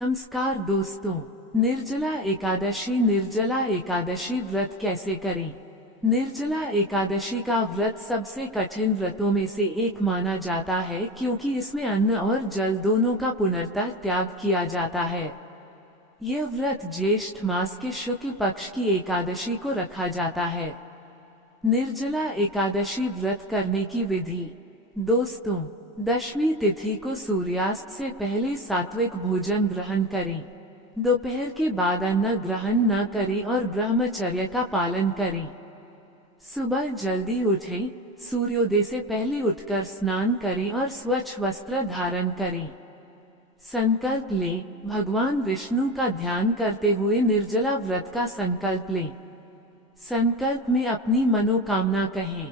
नमस्कार दोस्तों, निर्जला एकादशी व्रत कैसे करें। निर्जला एकादशी का व्रत सबसे कठिन व्रतों में से एक माना जाता है क्योंकि इसमें अन्न और जल दोनों का पूर्णतः त्याग किया जाता है। यह व्रत ज्येष्ठ मास के शुक्ल पक्ष की एकादशी को रखा जाता है। निर्जला एकादशी व्रत करने की विधि। दोस्तों, दशमी तिथि को सूर्यास्त से पहले सात्विक भोजन ग्रहण करें। दोपहर के बाद अन्न ग्रहण न करें और ब्रह्मचर्य का पालन करें। सुबह जल्दी उठें, सूर्योदय से पहले उठकर स्नान करें और स्वच्छ वस्त्र धारण करें। संकल्प लें, भगवान विष्णु का ध्यान करते हुए निर्जला व्रत का संकल्प लें। संकल्प में अपनी मनोकामना कहें।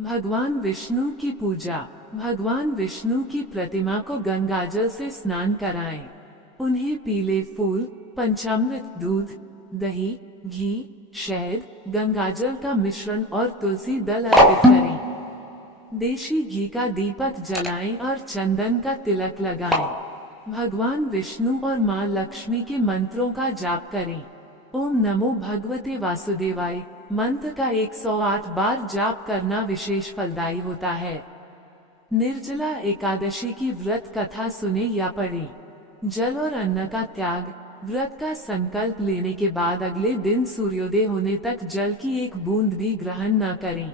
भगवान विष्णु की पूजा। भगवान विष्णु की प्रतिमा को गंगाजल से स्नान कराएं। उन्हें पीले फूल, पंचामृत, दूध, दही, घी, शहद, गंगाजल का मिश्रण और तुलसी दल अर्पित करें। देशी घी का दीपक जलाएं और चंदन का तिलक लगाएं। भगवान विष्णु और मां लक्ष्मी के मंत्रों का जाप करें। ओम नमो भगवते वासुदेवाय मंत्र का 108 बार जाप करना विशेष फलदायी होता है। निर्जला एकादशी की व्रत कथा सुने या पढ़ें। जल और अन्न का त्याग। व्रत का संकल्प लेने के बाद अगले दिन सूर्योदय होने तक जल की एक बूंद भी ग्रहण न करें।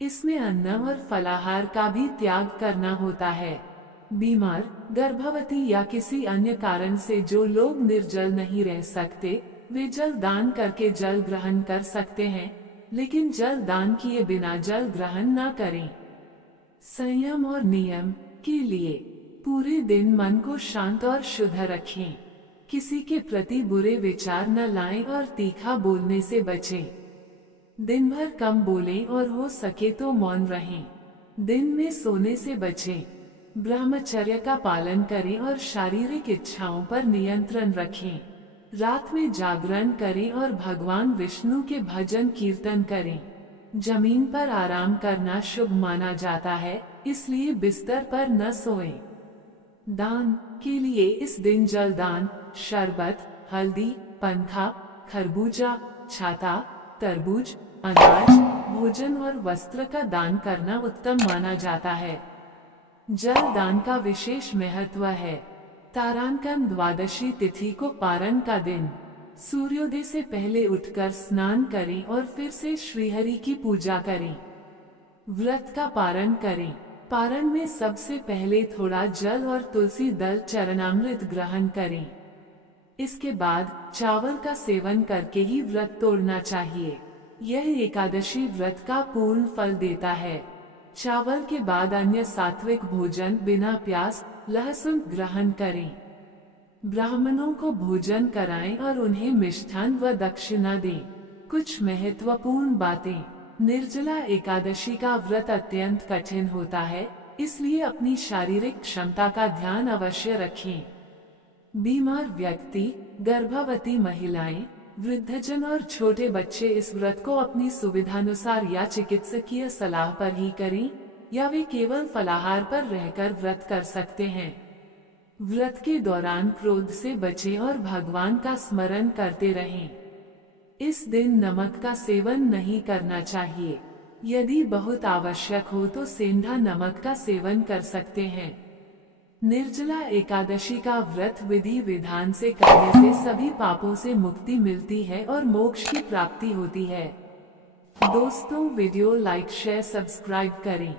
इसमें अन्न और फलाहार का भी त्याग करना होता है। बीमार, गर्भवती या किसी अन्य कारण से जो लोग निर्जल नहीं रह सकते, वे जल दान करके जल ग्रहण कर सकते हैं, लेकिन जल दान किए बिना जल ग्रहण न करें। संयम और नियम के लिए। पूरे दिन मन को शांत और शुद्ध रखें। किसी के प्रति बुरे विचार न लाएं और तीखा बोलने से बचें। दिन भर कम बोलें और हो सके तो मौन रहें। दिन में सोने से बचें। ब्रह्मचर्य का पालन करें और शारीरिक इच्छाओं पर नियंत्रण रखें। रात में जागरण करें और भगवान विष्णु के भजन कीर्तन करें। जमीन पर आराम करना शुभ माना जाता है, इसलिए बिस्तर पर न सोएं। दान के लिए इस दिन जल दान, शरबत, हल्दी, पंखा, खरबूजा, छाता, तरबूज, अनाज, भोजन और वस्त्र का दान करना उत्तम माना जाता है। जल दान का विशेष महत्व है। तारांकन द्वादशी तिथि को पारण का दिन। सूर्योदय से पहले उठकर स्नान करें और फिर से श्रीहरि की पूजा करें। व्रत का पारण करें। पारण में सबसे पहले थोड़ा जल और तुलसी दल चरणामृत ग्रहण करें। इसके बाद चावल का सेवन करके ही व्रत तोड़ना चाहिए। यह एकादशी व्रत का पूर्ण फल देता है। चावल के बाद अन्य सात्विक भोजन बिना प्याज, लहसुन ग्रहण करें। ब्राह्मणों को भोजन कराएं और उन्हें मिष्ठान व दक्षिणा दें। कुछ महत्वपूर्ण बातें। निर्जला एकादशी का व्रत अत्यंत कठिन होता है, इसलिए अपनी शारीरिक क्षमता का ध्यान अवश्य रखें। बीमार व्यक्ति, गर्भवती महिलाएं, वृद्धजन और छोटे बच्चे इस व्रत को अपनी सुविधानुसार या चिकित्सकीय सलाह पर ही करें, या वे केवल फलाहार पर रहकर व्रत कर सकते हैं। व्रत के दौरान क्रोध से बचें और भगवान का स्मरण करते रहें। इस दिन नमक का सेवन नहीं करना चाहिए। यदि बहुत आवश्यक हो तो सेंधा नमक का सेवन कर सकते हैं। निर्जला एकादशी का व्रत विधि विधान से करने से सभी पापों से मुक्ति मिलती है और मोक्ष की प्राप्ति होती है। दोस्तों, वीडियो लाइक, शेयर, सब्सक्राइब करें।